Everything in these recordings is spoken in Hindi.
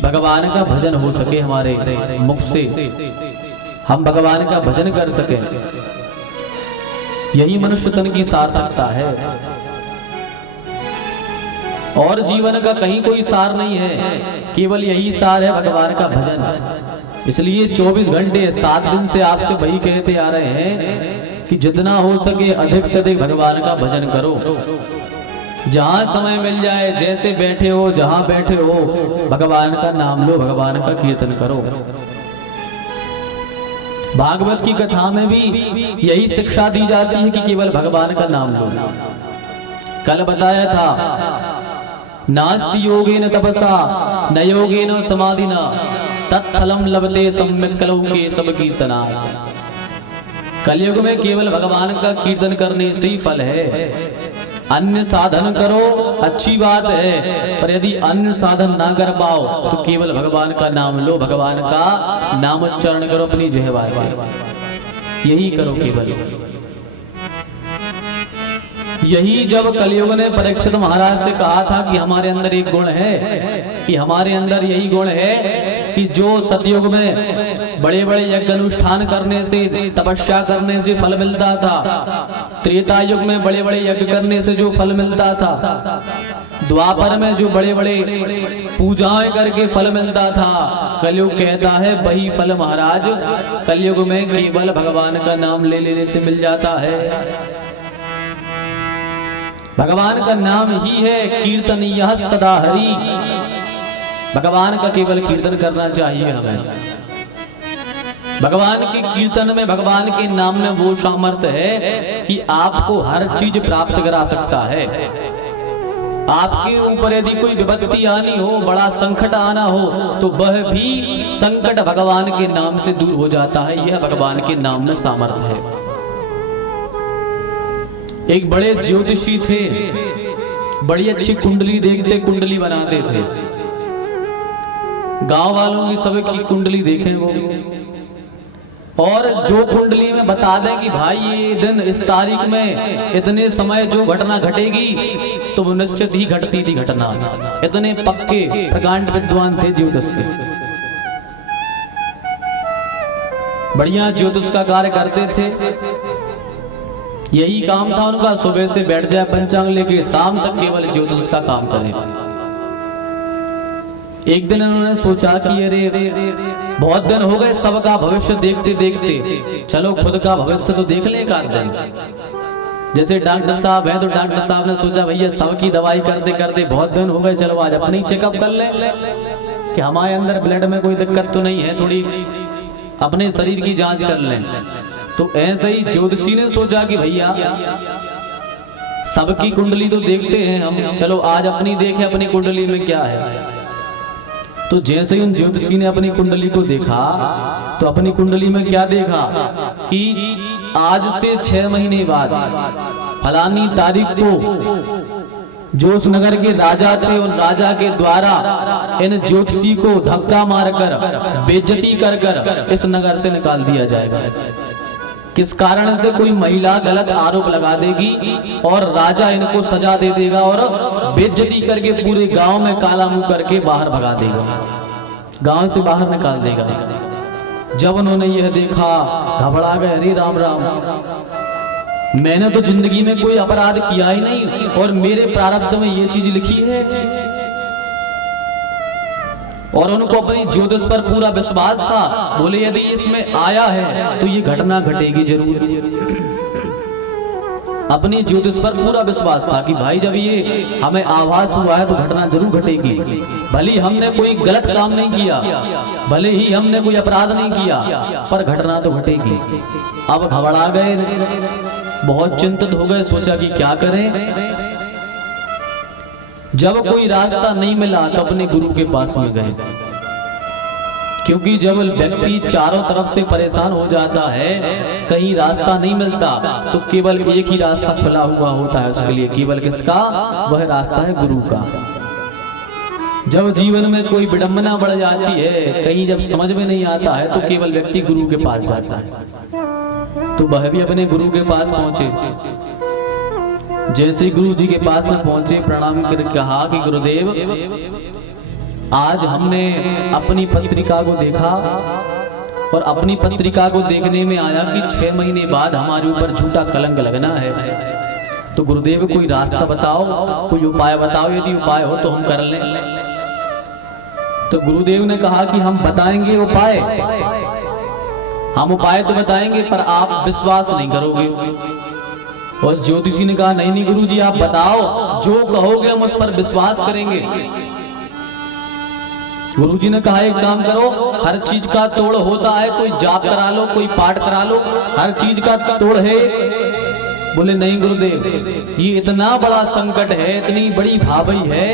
भगवान का भजन हो सके, हमारे मुख से हम भगवान का भजन कर सके, यही मनुष्य तन की सार्थकता है। और जीवन का कहीं कोई सार नहीं है, केवल यही सार है भगवान का भजन। इसलिए 24 घंटे 7 दिन से आपसे वही कहते आ रहे हैं कि जितना हो सके अधिक से अधिक भगवान का भजन करो। जहां समय मिल जाए, जैसे बैठे हो, जहां बैठे हो, भगवान का नाम लो, भगवान का कीर्तन करो। भागवत की कथा में भी यही शिक्षा दी जाती है कि केवल भगवान का नाम लो। कल बताया था, नास्ति योगेन तपसा न योगेन समाधिना तत्फलम लभते सम्यक् कलौ केशव कीर्तना। कलयुग में केवल भगवान का कीर्तन करने से ही फल है। अन्य साधन करो अच्छी बात है, पर यदि अन्य साधन ना कर पाओ तो केवल भगवान का नाम लो, भगवान का नाम उच्चारण करो अपनी जिह्वा से, यही करो केवल। यही जब कलयुग ने परीक्षित महाराज से कहा था कि हमारे अंदर एक गुण है, कि हमारे अंदर यही गुण है कि जो सतयुग में बड़े बड़े यज्ञ अनुष्ठान करने से, तपस्या करने से फल मिलता था, त्रेता युग में बड़े बड़े यज्ञ करने से जो फल मिलता था, द्वापर में जो बड़े बड़े पूजाएं करके फल मिलता था, कलयुग कहता है वही फल महाराज कलयुग में केवल भगवान का नाम ले लेने से मिल जाता है। भगवान का नाम ही है कीर्तन यह सदा हरि। भगवान का केवल कीर्तन करना चाहिए हमें। भगवान के कीर्तन में, भगवान के नाम में वो सामर्थ्य है कि आपको हर चीज प्राप्त करा सकता है। आपके ऊपर यदि कोई विपत्ति आनी हो, बड़ा संकट आना हो, तो वह भी संकट भगवान के नाम से दूर हो जाता है। यह भगवान के नाम में सामर्थ्य है। एक बड़े ज्योतिषी थे, बड़ी अच्छी कुंडली देखते, कुंडली बनाते थे। गांव वालों की सबकी कुंडली देखें वो, और जो कुंडली में बता दें कि भाई ये दिन इस तारीख में इतने समय जो घटना घटेगी, तो वो निश्चित ही घटती थी घटना। इतने पक्के प्रकांड विद्वान थे ज्योतिष के, बढ़िया ज्योतिष का कार्य करते थे। यही काम था उनका, सुबह से बैठ जाए पंचांग लेके, शाम तक केवल ज्योतिष का काम करें। एक दिन उन्होंने सोचा कि अरे बहुत दिन हो गए सबका भविष्य देखते देखते, चलो खुद का भविष्य तो देख ले एक आध दिन। जैसे डॉक्टर साहब हैं, तो डॉक्टर साहब ने सोचा भैया सबकी दवाई करते करते बहुत दिन हो गए, चलो आज अपनी चेकअप कर लें कि हमारे अंदर ब्लड में कोई दिक्कत तो नहीं है, थोड़ी अपने शरीर की जांच कर लें। तो ऐसे ही ज्योतिषी ने सोचा कि भैया सबकी कुंडली तो देखते हैं हम, चलो आज अपनी देखें अपनी कुंडली में क्या है। तो जैसे ही उन ज्योतिषी ने अपनी कुंडली को देखा, तो अपनी कुंडली में क्या देखा कि आज से 6 महीने बाद फलानी तारीख को जो उस नगर के राजा थे, उन राजा के द्वारा इन ज्योतिषी को धक्का मारकर, बेइज्जती कर कर इस नगर से निकाल दिया जाएगा। किस कारण से? कोई महिला गलत आरोप लगा देगी और राजा इनको सजा दे देगा और बेइज्जती करके पूरे गांव में काला मुंह करके बाहर भगा देगा, गांव से बाहर निकाल देगा। जब उन्होंने यह देखा घबरा गए, अरे राम राम, मैंने तो जिंदगी में कोई अपराध किया ही नहीं और मेरे प्रारब्ध में ये चीज लिखी है। और उनको अपनी ज्योतिष पर पूरा विश्वास था, बोले यदि इसमें आया है तो ये घटना घटेगी जरूर। अपनी ज्योतिष पर पूरा विश्वास था कि भाई जब ये हमें आभास हुआ है तो घटना जरूर घटेगी। भले ही हमने कोई गलत काम नहीं किया, भले ही हमने कोई अपराध नहीं किया, पर घटना तो घटेगी। अब घबरा गए, बहुत चिंतित हो गए, सोचा कि क्या करें। जब कोई रास्ता नहीं मिला तो अपने गुरु के पास में गए, क्योंकि जब व्यक्ति चारों तरफ से परेशान हो जाता है, कहीं रास्ता नहीं मिलता, तो केवल एक ही रास्ता खुला हुआ होता है उसके लिए। केवल किसका? वह रास्ता है गुरु का। जब जीवन में कोई विडंबना बढ़ जाती है, कहीं जब समझ में नहीं आता है, तो केवल व्यक्ति गुरु के पास जाता है। तो वह भी अपने गुरु के पास पहुंचे। जैसे गुरु जी के पास में पहुंचे, प्रणाम कर कहा कि गुरुदेव आज हमने अपनी पत्रिका को देखा और अपनी पत्रिका को देखने में आया कि 6 महीने बाद हमारे ऊपर झूठा कलंक लगना है। तो गुरुदेव कोई रास्ता बताओ, कोई उपाय बताओ, यदि उपाय हो तो हम कर लें। तो गुरुदेव ने कहा कि हम बताएंगे उपाय, हम उपाय तो बताएंगे पर आप विश्वास नहीं करोगे। और उस ज्योतिषी ने कहा नहीं नहीं गुरुजी आप बताओ, जो कहोगे हम उस पर विश्वास करेंगे। गुरुजी ने कहा एक काम करो, हर चीज का तोड़ होता है, कोई जाप करा लो, कोई पाठ करा लो, हर चीज का तोड़ है। बोले नहीं गुरुदेव, ये इतना बड़ा संकट है, इतनी बड़ी भावई है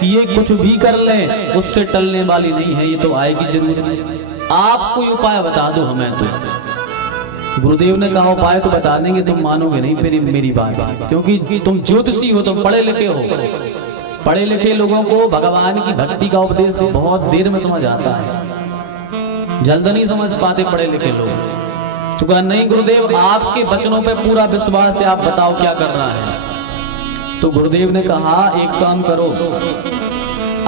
कि ये कुछ भी कर ले उससे टलने वाली नहीं है, ये तो आएगी जरूर। आप कोई उपाय बता दो हमें। तो गुरुदेव ने कहा उपाय तो बता देंगे, तुम मानोगे नहीं मेरी बात, क्योंकि तुम ज्योतिषी हो, तुम पढ़े लिखे हो। पढ़े लिखे लोगों को भगवान की भक्ति का उपदेश बहुत देर में समझ आता है, जल्द नहीं समझ पाते पढ़े लिखे लोग। तो कहा नहीं गुरुदेव आपके वचनों पे पूरा विश्वास है, आप बताओ क्या करना है। तो गुरुदेव ने कहा एक काम करो,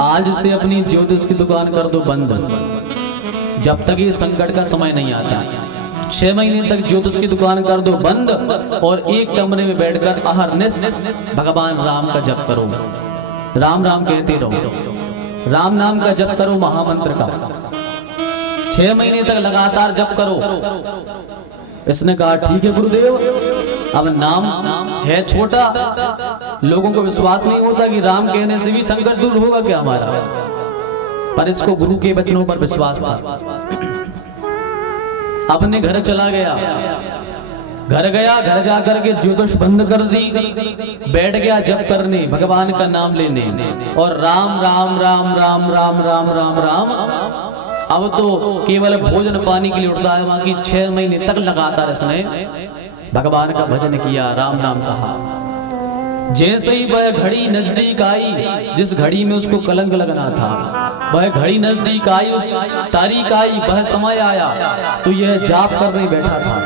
आज से अपनी ज्योतिष की दुकान कर दो बंद, जब तक ये संकट का समय नहीं आता। 6 महीने तक ज्योतिष की दुकान कर दो बंद और एक कमरे में बैठकर अहरनिश भगवान राम का जप करो, राम राम कहते रहो, राम नाम का जप करो, महामंत्र का 6 महीने तक लगातार जप करो। इसने कहा ठीक है गुरुदेव, अब नाम है छोटा, लोगों को विश्वास नहीं होता कि राम कहने से भी संकट दूर होगा क्या हमारा, पर इसको गुरु के वचनों पर विश्वास था। अपने घर चला गया, घर गया, घर जाकर के ज्योतिष बंद कर दी, बैठ गया जप करने, भगवान का नाम लेने और राम राम राम राम राम राम राम राम। अब तो केवल भोजन पानी के लिए उठता है, वहां की 6 महीने तक लगातार इसने भगवान का भजन किया, राम नाम कहा। जैसे ही वह घड़ी नजदीक आई, जिस घड़ी में उसको कलंक लगना था, वह घड़ी नजदीक आई, उस तारीख आई, वह समय आया, तो यह जाप करने बैठा था,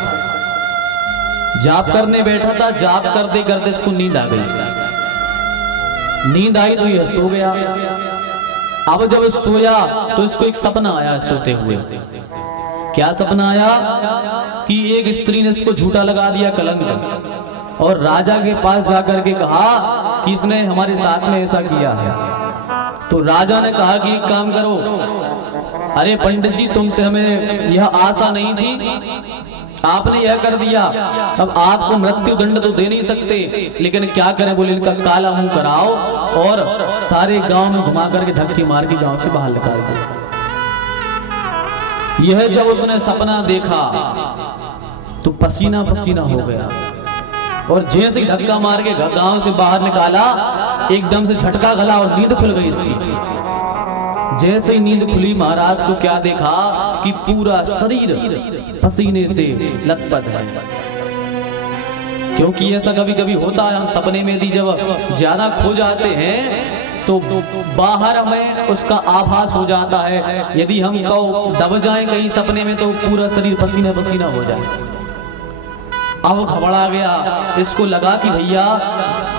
जाप करने बैठा था। जाप करते करते इसको नींद आ गई, नींद आई तो यह सो गया। अब जब सोया तो इसको एक सपना आया सोते हुए। क्या सपना आया कि एक स्त्री ने इसको झूठा लगा दिया कलंक, और राजा के पास जाकर के कहा कि इसने हमारे साथ में ऐसा किया है। तो राजा ने कहा कि एक काम करो, अरे पंडित जी तुमसे हमें यह आशा नहीं थी, आपने यह कर दिया, अब आपको मृत्यु दंड तो दे नहीं सकते, लेकिन क्या करें। बोले इनका काला मुंह कराओ और सारे गांव में घुमा करके धक्के मार के गांव से बाहर निकाल दो। यह जब उसने सपना देखा तो पसीना पसीना हो गया, और जैसे धक्का मार के गांव से बाहर निकाला, एकदम से झटका गला और नींद खुल गई इसकी। जैसे ही नींद खुली महाराज तो क्या देखा कि पूरा शरीर पसीने से लथपथ है। क्योंकि ऐसा कभी कभी होता है, हम सपने में यदि जब ज्यादा खो जाते हैं तो बाहर हमें उसका आभास हो जाता है। यदि हम दब जाएं कहीं सपने में तो पूरा शरीर पसीना पसीना हो जाए। अब घबरा गया, इसको लगा कि भैया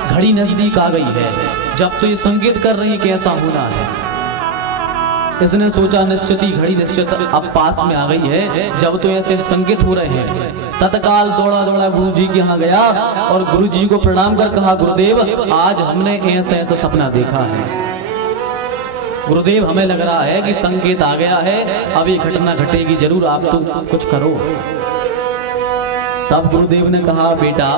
घड़ी नजदीक आ गई है, जब तो ये संकेत कर रही है कैसा होना है। इसने सोचा निश्चित ही घड़ी निश्चित अब पास में आ गई है, जब तो ऐसे संकेत हो रहे हैं। तत्काल दौड़ा दौड़ा गुरुजी के यहाँ गया और गुरुजी को प्रणाम कर कहा गुरुदेव आज हमने ऐसा ऐसा सपना देखा है, गुरुदेव हमें लग रहा है कि संकेत आ गया है, अब ये घटना घटेगी जरूर, आप तो कुछ करो। तब गुरुदेव ने कहा बेटा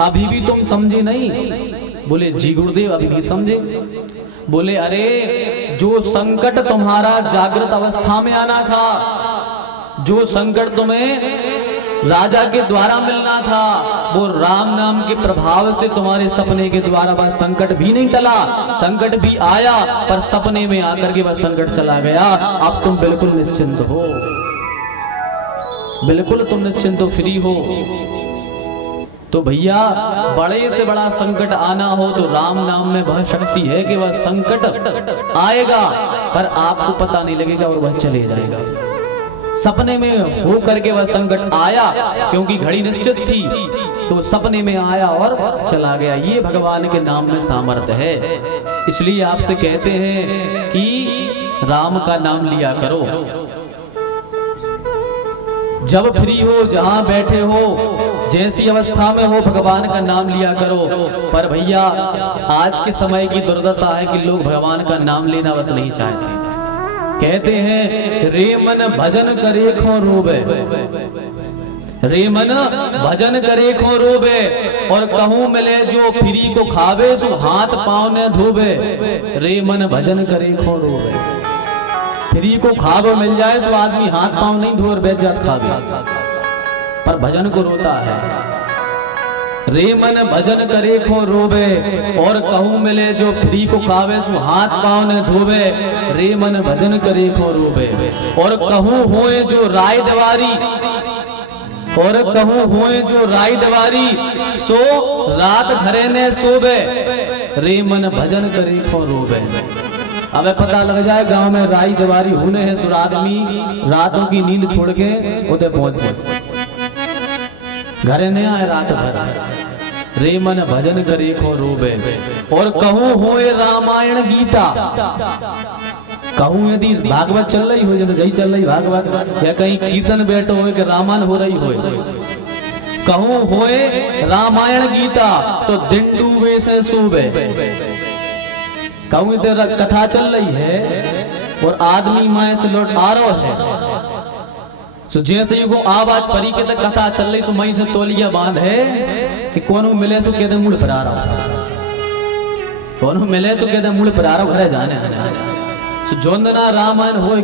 अभी भी तुम समझे नहीं। बोले जी गुरुदेव अभी नहीं समझे। बोले अरे जो संकट तुम्हारा जागृत अवस्था में आना था, जो संकट तुम्हें राजा के द्वारा मिलना था, वो राम नाम के प्रभाव से तुम्हारे सपने के द्वारा वह संकट भी नहीं टला। संकट भी आया पर सपने में आकर के वह संकट चला गया। अब तुम बिल्कुल निश्चिंत हो, बिल्कुल तुम निश्चिंत हो, फ्री हो। तो भैया बड़े से बड़ा संकट आना हो तो राम नाम में वह शक्ति है कि वह संकट आएगा पर आपको पता नहीं लगेगा और वह चले जाएगा। सपने में हो करके वह संकट आया क्योंकि घड़ी निश्चित थी, तो सपने में आया और चला गया। ये भगवान के नाम में सामर्थ्य है। इसलिए आपसे कहते हैं कि राम का नाम लिया करो। जब फ्री हो, जहां बैठे हो, जैसी अवस्था में हो, भगवान का नाम लिया करो। पर भैया आज के समय की दुर्दशा है कि लोग भगवान का नाम लेना बस नहीं चाहते। कहते हैं रे मन भजन करे खो रोबे, रे मन भजन करे खो रोबे, और कहूं मिले जो फ्री को खावे सो हाथ पांव ने धोबे। रे मन भजन करे खो रोबे, फ्री को खावे मिल जाए तो आदमी हाथ पांव नहीं धो बैठ जात खावे, पर भजन को रोता है। रे मन भजन करे खो रोबे, और कहूं मिले जो फ्री को खावे सो हाथ पांव ने धोबे। रे मन भजन करे खो रोबे, और कहूं होए जो राय दवारी, और कहूं होए जो राय दवारी, सो रात घरे ने सोबे। रे मन भजन करे खो रोबे। अब पता लग जाए गांव में राई दीवारी होने है, सुर आदमी रातों की नींद छोड़ के उधर पहुंच जाए, घरे नहीं आए रात भर। रे मन भजन करे खो रोबे, और कहूं होए रामायण गीता, कहूं यदि भागवत चल रही हो, जैसे जही चल रही भागवत, या कहीं कीर्तन बैठो हो कि रामायण हो रही हो, कहूं होए रामायण गीता, तो दिन डूबे से सोबे। कहूं इधर कथा चल रही है और आदमी माए से लौट आ रहा है, सो जैसे ही वो आवाज परी के तक कथा चल रही, सो मई से तौलिया बांध है कि कौन मिले सो कहते मुड़ पर आ रहा, कौन मिले सो कहते मुड़ पर आ रहा घरे जाने। सो जोंदना रामायण हो